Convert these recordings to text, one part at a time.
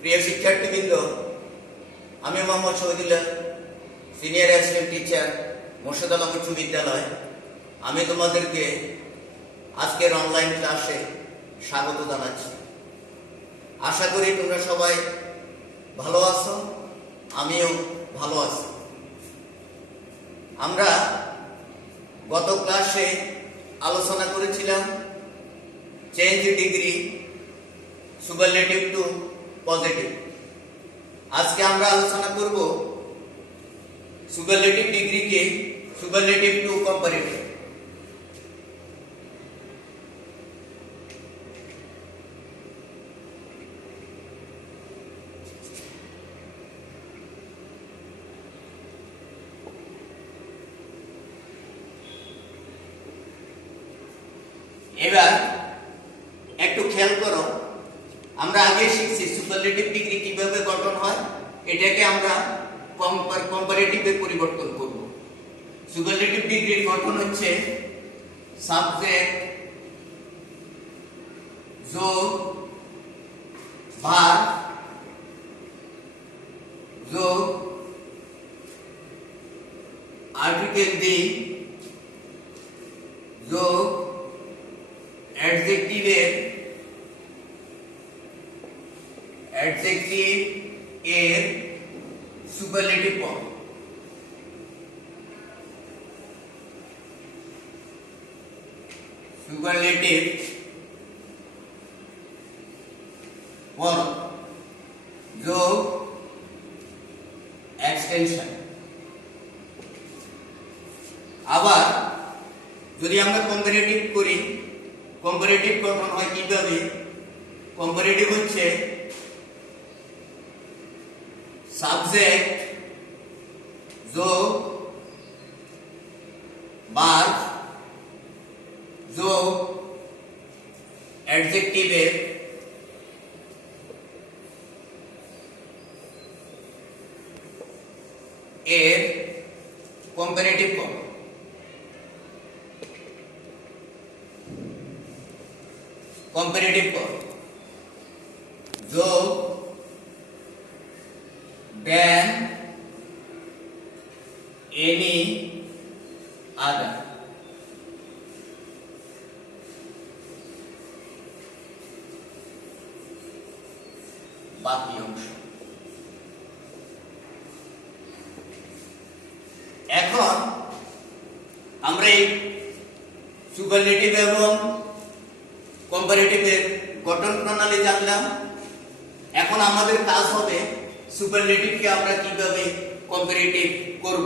প্রিয় শিক্ষার্থীবৃন্দ, আমি মোহাম্মদ Shahidullah, senior assistant teacher, Morshed আলম উচ্চ বিদ্যালয়। আমি তোমাদেরকে আজকের অনলাইন ক্লাসে স্বাগত জানাচ্ছি। আশা করি তোমরা সবাই ভালো আছো, আমিও ভালো আছি। আমরা গত ক্লাসে আলোচনা করেছিলাম change degree superlative to positive. আজকে আমরা আলোচনা করব সুপারলেটিভ ডিগ্রিকে সুপারলেটিভ টু কম্পারেটিভ। এবার একটু খেয়াল করো, আমরা আগে শিখছি সুপারলেটিভ ডিগ্রি কিভাবে গঠন হয়, এটাকে আমরা কম্পারেটিভে পরিবর্তন করব। সুপারলেটিভ ডিগ্রির গঠন হচ্ছে সাবজেক্ট যোগ ভার্ব যোগ আর্টিকেল দি যোগ অ্যাডজেক্টিভ এর সুপারলেটিভ ফর্ম। সুপারলেটিভ ফর্ম যোগ এক্সটেনশন। আবার যদি আমরা কম্পারেটিভ করি, কম্পারেটিভ গঠন হয় কিভাবে? কম্পারেটিভ হচ্ছে সাবজেক্ট যোগ ভার্ব যোগ অ্যাডজেক্টিভ এর কম্পারেটিভ ফর্ম। কম্পারেটিভ ফর্ম যোগ than any other। বাকি অংশ। এখন আমরা এই সুপারলেটিভ এবং কম্পারেটিভের গঠন প্রণালী জানলাম। এখন আমাদের কাজ হবে সুপারলেটিভকে আমরা কিভাবে কম্পারেটিভ করব।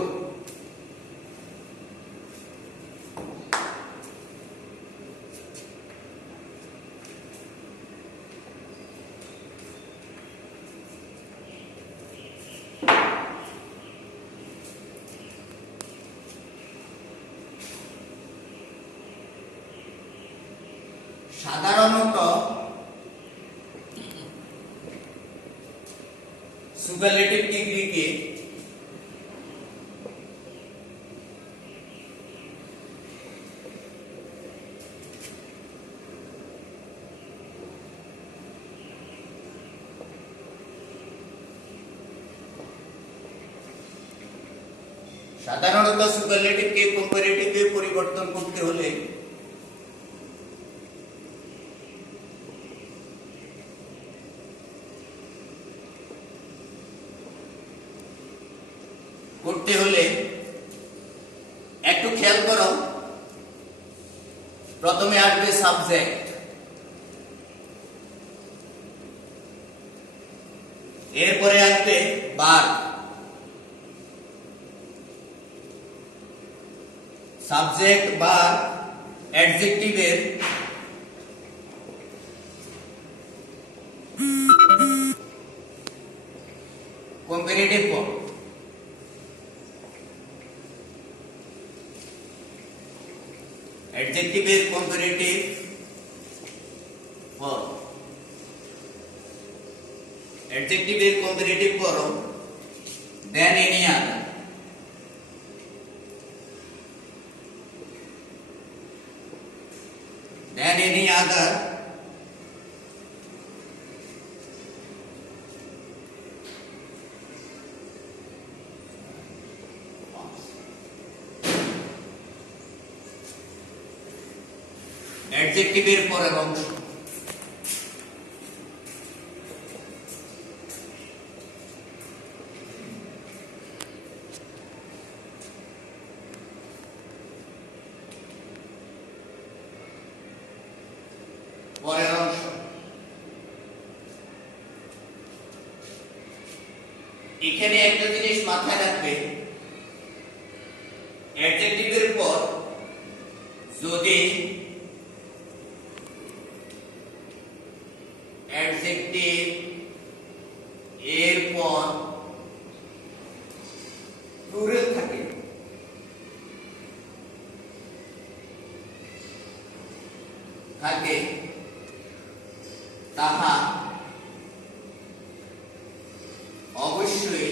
সাধারণত সুপারলেটিভ ডিগ্রিকে সুপারলেটিভকে কম্পারেটিভে পরিবর্তন করতে হলে একটু খেয়াল করো, প্রথমে আসবে সাবজেক্ট, এরপরে আসবে ভার্ব, সাবজেক্ট ভার্ব অ্যাডজেক্টিভ এর কম্পারেটিভ ফর্ম। adjective এর comparative form। adjective এর comparative form than any other। than any other অ্যাডজেক্টিভের পরের অংশ। পরের অংশ এখানে একটা জিনিস মাথায় রাখবে, অ্যাডজেক্টিভের পর যদি অ্যাডজেক্টিভ এর পর প্লুরাল থাকে তাহা অবশ্যই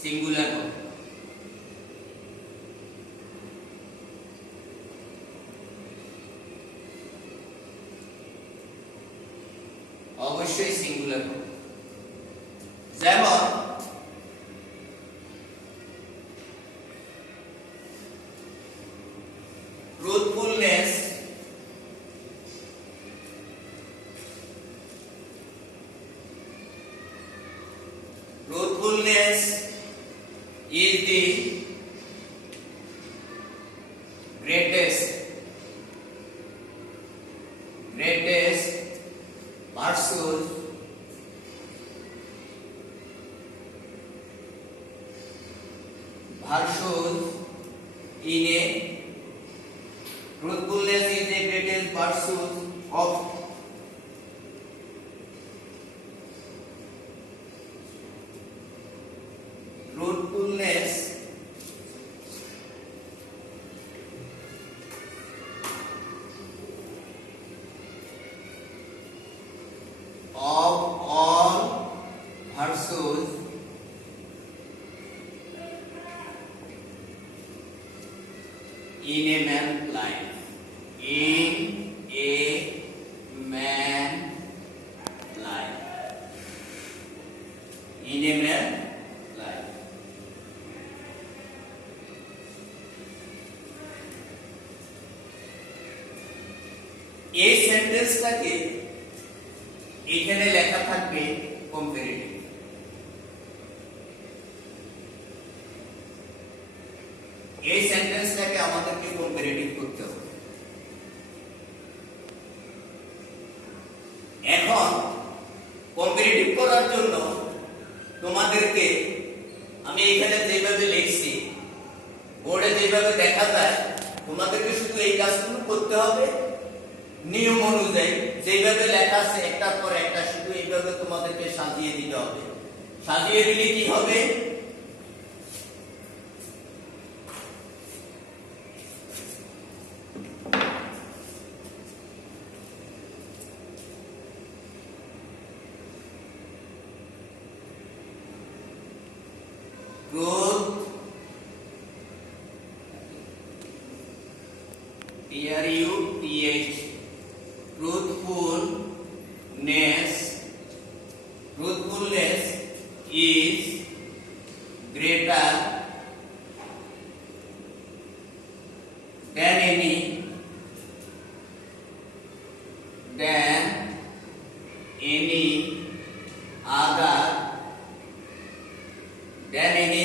সিঙ্গুলার হবে। অবশ্যই সিঙ্গুলার হবে। যেমন truthfulness is the greatest pursuit in a truthfulness is the greatest pursuit of truthfulness of all pursuits in a man's life. In a man's life. In a man's life. এই সেন্টেন্সটাকে এখানে লেখা থাকবে কম্পারেটিভ। এই সেন্টেন্সটাকে আমাদেরকে কম্পারেটিভ করতে হবে। এখন কম্পারেটিভ করার জন্য তোমাদেরকে আমি এখানে যেভাবে লিখছি বোর্ডে যেভাবে দেখা যায় তোমাদেরকে শুধু এই কাজগুলো করতে হবে। নিয়ম অনুযায়ী যেভাবে লেখা আছে একটার পর একটা শুধু এইভাবে তোমাদেরকে সাজিয়ে দিতে হবে। সাজিয়ে দিলে কি হবে, truth, T-R-U-T-H, truthfulness is greater than any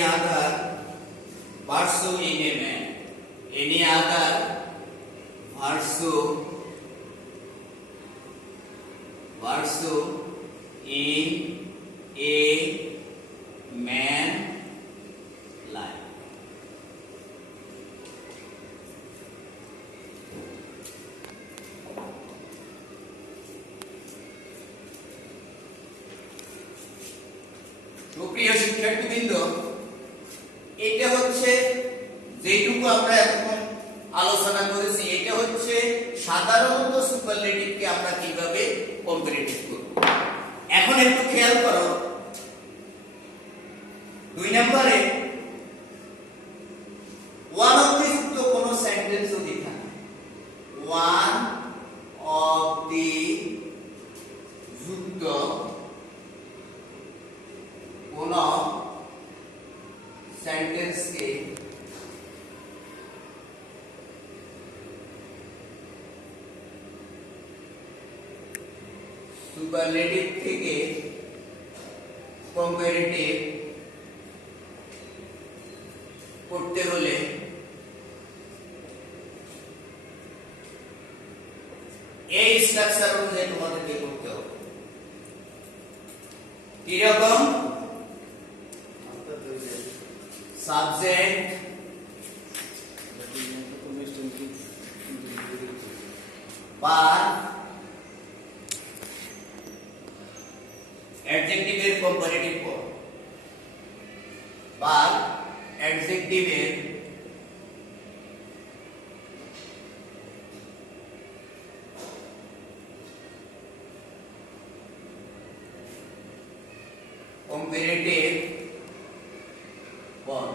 other pursuit in a man. Any other pursuit in a man life. প্রিয় শিক্ষার্থীবৃন্দ, এটা হচ্ছে যেটুকু আমরা এখন আলোচনা করেছি, এটা হচ্ছে সাধারণত সুপারলেটিভকে আমরা কিভাবে কম্পারেটিভ করব। এখন একটু খেয়াল করো, 2 নম্বরে ওয়ান অফ দি যুক্ত কোন সেন্টেন্স যদি থাকে, ওয়ান অফ দি যুক্ত কোন সেন্টেন্সকে সুপারলেটিভ থেকে কম্পারেটিভ করতে হলে এই স্ট্রাকচার অনুযায়ী তোমাদেরকে করতে হবে। কিরকম? সাবজেক্ট বার অ্যাডজেক্টিভের কম্পারেটিভ ফর্ম বা অ্যাডজেক্টিভের কম্পারেটিভ ফর্ম,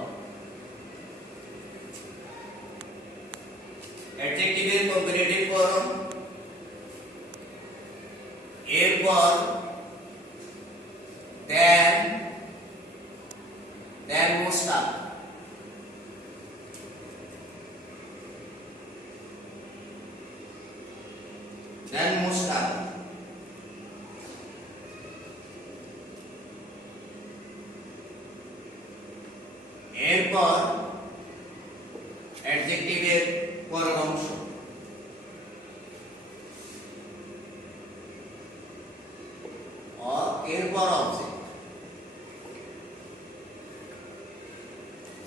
অ্যাডজেক্টিভের কম্পারেটিভ ফর্ম, এরপর then most of, then most of, এরপর অ্যাডজেক্টিভের পরের অংশ, এরপর অবজেক্ট।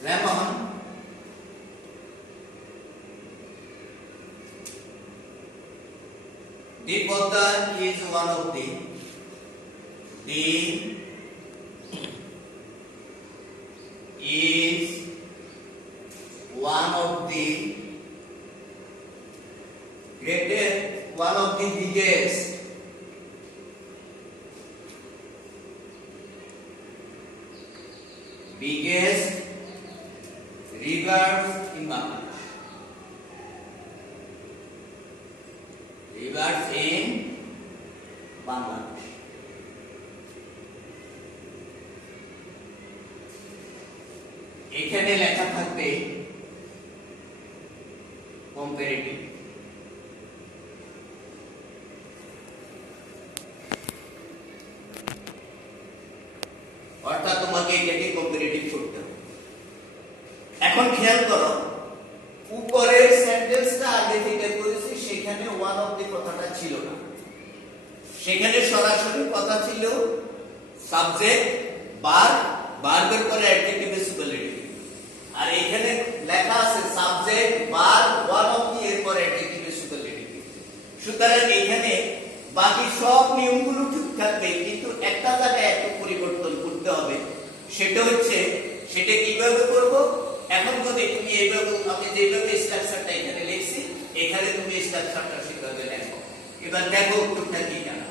যেমন the Buddha is one of the is one of the greatest, one of the biggest rivers in Bangladesh. Rivers in Bangladesh. এখানে লেখা থাকবে কম্পারেটিভ। অর্থাৎ তোমাকে এটাকে কম্পারেটিভ করতে হবে। এখন খেয়াল করো, উপরের সেন্টেন্সটা আগে যেটা করেছি সেখানে ওয়ান অফ দি কথাটা ছিল না, সেখানে সরাসরি কথা ছিল সাবজেক্ট ভার্বের পরে অ্যাডজেক্টিভ সুপারলেটিভ। আর এখানে লেখা আছে সাবজেক্ট ওয়ান অফ দি এর পরে অ্যাডজেক্টিভ সুপারলেটিভ। সুতরাং এখানে বাকি সব নিয়মগুলো ঠিক থাকবে, কিন্তু একটা জায়গায় একটু পরিবর্তন করতে হবে। সেটা হচ্ছে, সেটা কিভাবে করব? এখন যদি তুমি এইভাবে, আমি যেভাবে স্ট্রাকচারটা এখানে লিখছি, এখানে তুমি স্ট্রাকচারটা সেভাবে লেখো। এবার দেখো উত্তরটা কি জানা।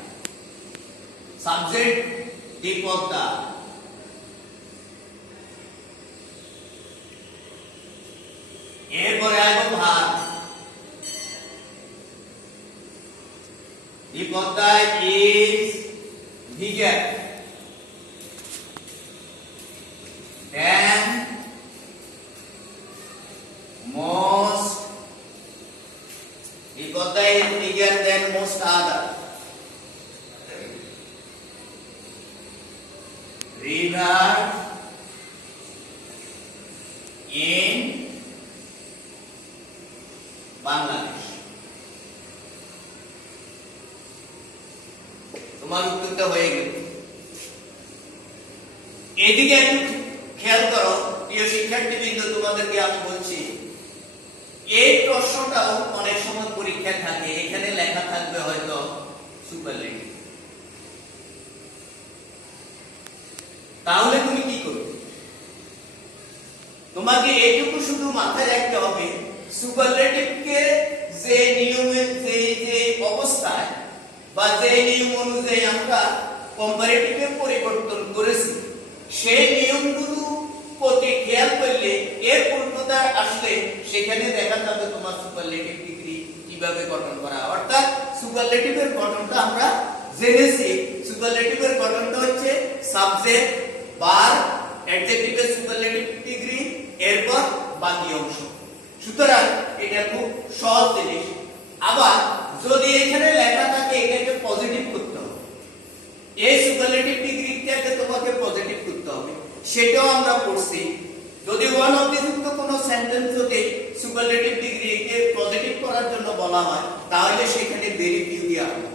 সাবজেক্ট দীপকদা, এরপরে আসবো ভার্ব। দীপকদা is vigour, then most, Dipodda is bigger than most other. River in Bangladesh. তোমার উত্তরটা হয়ে গেল। এদিকে একটু খেয়াল করো প্রিয় শিক্ষার্থীবৃন্দ, তোমাদেরকে আমি বলছি এই প্রশ্নটাও অনেক সময় পরীক্ষায় থাকে, এখানে লেখা থাকবে হয়তো সুপারলেটিভ। তাহলে তুমি কি করবে? তোমাকে এইটুকু শুধু মাথায় রাখতে হবে, সুপারলেটিভকে যে নিয়মের যে অবস্থায় বা যে নিয়ম অনুযায়ী আমরা কম্পারেটিভে পরিবর্তন করেছি, সেই নিয়মগুলো প্রতি খেয়াল করলে এর উল্টোটা আসলে সেখানে দেখা যাবে তোমার সুপারলেটিভ ডিগ্রি কিভাবে গঠন করা। অর্থাৎ সুপারলেটিভের গঠনটা আমরা জেনেছি। সুপারলেটিভের গঠনটা হচ্ছে সাবজেক্ট ভার্ব অ্যাডজেক্টিভের সুপারলেটিভ ডিগ্রি, এরপর বাকি অংশ। সুতরাং এটা খুব সহজ জিনিস। আবার যদি এখানে লেখা থাকে এটাকে পজিটিভ করতে হবে, এই সুপারলেটিভ ডিগ্রিটাকে তোমাকে পজিটিভ করতে হবে, সেটাও আমরা পড়ছি। যদি ওয়ান অবধি যুক্ত কোনো সেন্টেন্স যদি সুপারলেটিভ ডিগ্রিকে পজিটিভ করার জন্য বলা হয়, তাহলে সেখানে ভেরি ফিউ দেওয়া হবে।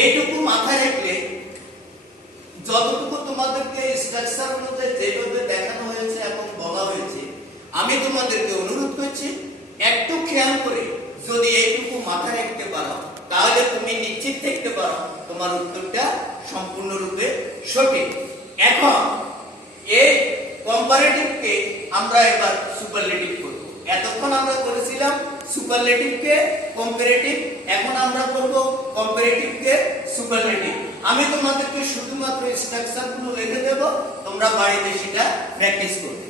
এইটুকু মাথায় রাখলে যতটুকু তোমাদেরকে স্ট্রাকচার অনুযায়ী যেভাবে দেখানো হয়েছে এবং বলা হয়েছে, আমি তোমাদেরকে অনুরোধ করছি একটু খেয়াল করে যদি এইটুকু মাথায় রাখতে পারো, তাহলে তুমি নিশ্চিত থাকতে পারো তোমার উত্তরটা সম্পূর্ণরূপে সঠিক। এখন এই কম্পারেটিভকে আমরা এবার সুপারলেটিভ করব। এতক্ষণ আমরা করেছিলাম সুপারলেটিভকে কম্পারেটিভ, এখন আমরা করব কম্পারেটিভকে সুপারলেটিভ। আমি তোমাদেরকে শুধুমাত্র স্ট্রাকচারগুলো লিখে দেব, তোমরা বাড়িতে সেটা প্র্যাকটিস করবে।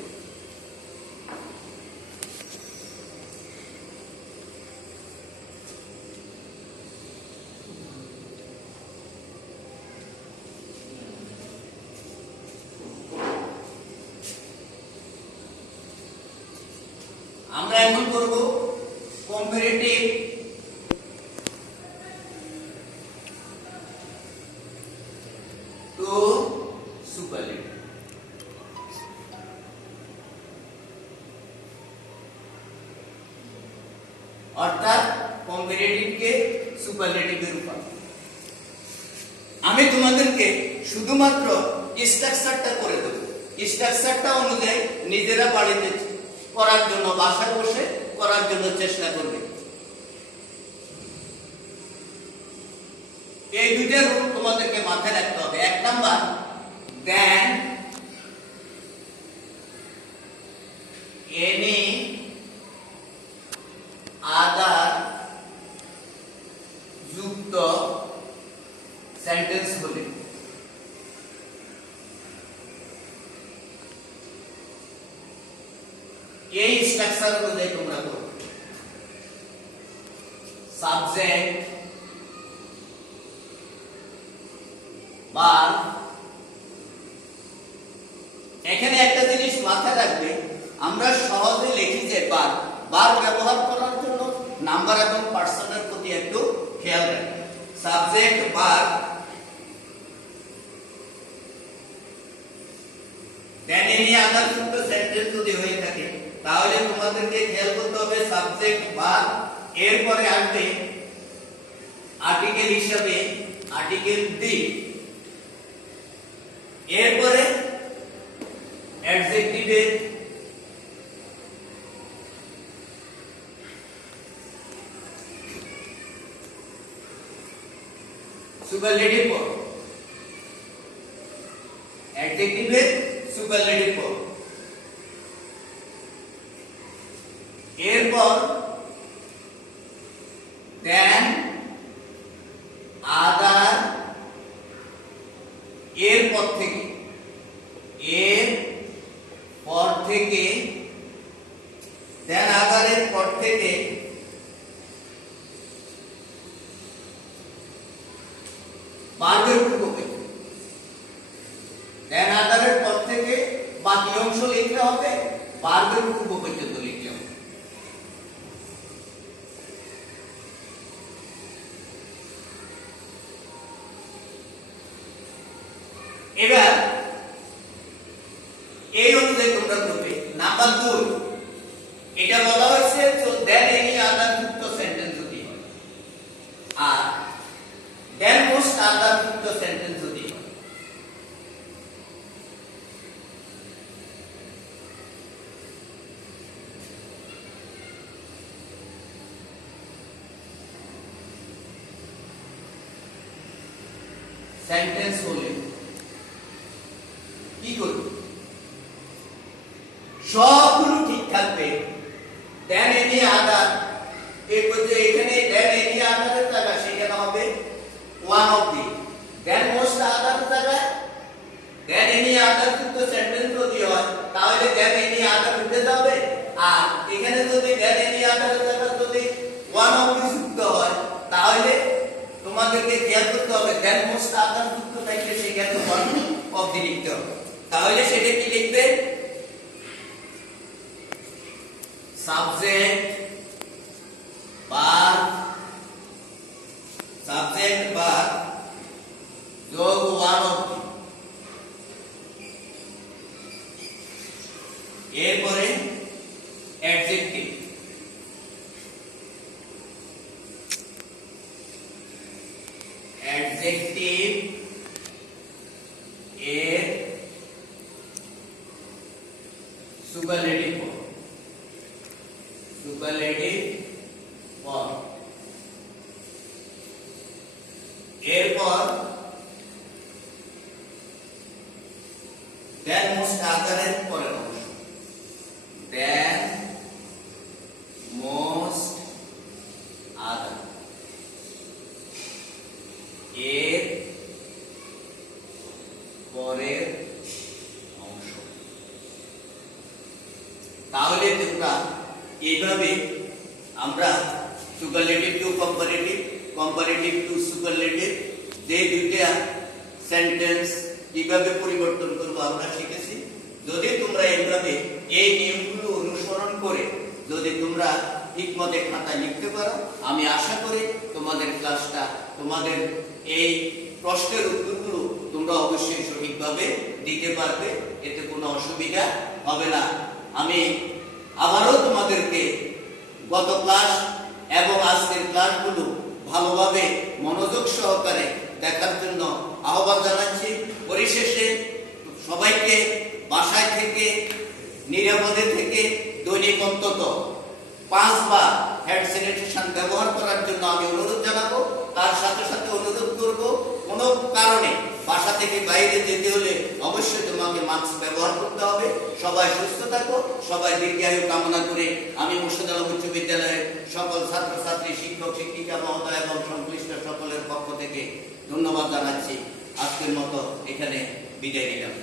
আমরা এখন করব কম্পারেটিভ টু সুপারলেটিভ। অর্থাৎ কম্পারেটিভকে সুপারলেটিভে রূপান্তর। আমি তোমাদেরকে শুধুমাত্র স্ট্রাকচারটা করে দেব, স্ট্রাকচারটা অনুযায়ী নিজেরা বাড়িতে করার জন্য, বাসায় বসে করার জন্য চেষ্টা করবে। এই দুইটা রুল তোমাদেরকে মাথায় রাখতে হবে। এক নাম্বার, দেন এনি আদার যুক্ত সেন্টেন্স হলে এই স্ট্রাকচার অনুযায়ী তোমরা করো। Subject, verb. এখানে একটা জিনিস মাথায় রাখবে, আমরা সহজে লিখি যে ভার্ব, ভার্ব ব্যবহার করার জন্য নাম্বার এবং পার্সনের প্রতি একটু খেয়াল রাখবে। Subject, verb, than any other যুক্ত সেন্টেন্স যদি হয়ে থাকে, তাহলে তোমাদেরকে খেয়াল করতে হবে সাবজেক্ট ভার্ব, এরপরে আসবে আর্টিকেল হিসাবে আর্টিকেল দি, এরপরে অ্যাডজেক্টিভের সুপারলেটিভ ফর্ম, অ্যাডজেক্টিভের সুপারলেটিভ ফর্ম, এরপর দেন আদার, এরপর থেকে, এর পর থেকে, দেন আদারের পর থেকে ভার্বের পূর্বপক্ষ, দেন আদারের পর থেকে বাকি অংশ লিখতে হবে, ভার্বের পূর্ব পর্যন্ত লিখতে হবে। এবার এই অনুযায়ী তোমরা করবে। নাম্বার 2, এটা বলা হয়েছে দেন এনি আদার যুক্ত সেন্টেন্স যদি হয়, আর দেন মোস্ট আদার যুক্ত সেন্টেন্স যদি হয়। সেন্টেন্স হলে কি করবে? সবগুলো ঠিক থাকবে, দেন এনি আদার, এরপর যে এখানে দেন এনি আদারের জায়গা সেখানে হবে one of the, then most আদারের জায়গায় দেন এনি আদার যুক্ত সেন্টেন্স যদি হয়, তাহলে দেন এনি আদার উঠে যাবে, আর এখানে যদি দেন এনি আদারের জায়গায় যদি ওয়ান অফ দি যুক্ত হয়, তাহলে তোমাদেরকে খেয়াল করতে হবে দেন মোস্ট আদার যুক্ত থাকলে সেখানে ওয়ান অফ দি লিখতে হবে। তাহলে সেটা কি লিখবে? Subject verb, subject verb, adjective এর সুপারলেটিভ ফর্ম। এরপর দেন মোস্ট আদারের পরের অংশ, দেন মোস্ট আদার এর পরের অংশ। তাহলে তোমরা এইভাবে আমরা superlative to comparative, comparative two superlative যে দুইটা সেন্টেন্স কিভাবে পরিবর্তন করব আমরা শিখেছি। যদি তোমরা এইভাবে এই নিয়মগুলো অনুসরণ করে যদি তোমরা ঠিকমতো খাতা লিখতে পারো, আমি আশা করি তোমাদের ক্লাসটা, তোমাদের এই প্রশ্নের উত্তরগুলো তোমরা অবশ্যই সঠিকভাবে দিতে পারবে, এতে কোনো অসুবিধা হবে না। আমি আবারও তোমাদেরকে গত ক্লাস এবং আজকের ক্লাসগুলো ভালোভাবে মনোযোগ সহকারে দেখার জন্য আহ্বান জানাচ্ছি। পরিশেষে সবাইকে বাসায় থেকে নিরাপদে থেকে দৈনিক অন্তত 5 বার হ্যান্ড স্যানিটেশন ব্যবহার করার জন্য আমি অনুরোধ জানাবো। তার সাথে সাথে অনুরোধ করব, কোনো কারণে বাসা থেকে বাইরে যেতে হলে অবশ্যই তোমাকে মাস্ক ব্যবহার করতে হবে। সবাই সুস্থ থাকো, সবাই দীর্ঘায়ু কামনা করে আমি মুর্শিদাবাদ উচ্চ বিদ্যালয়ের সকল ছাত্রছাত্রী, শিক্ষক শিক্ষিকা মহোদয় এবং সংশ্লিষ্ট সকলের পক্ষ থেকে ধন্যবাদ জানাচ্ছি। আজকের মতো এখানে বিদায় নিলাম।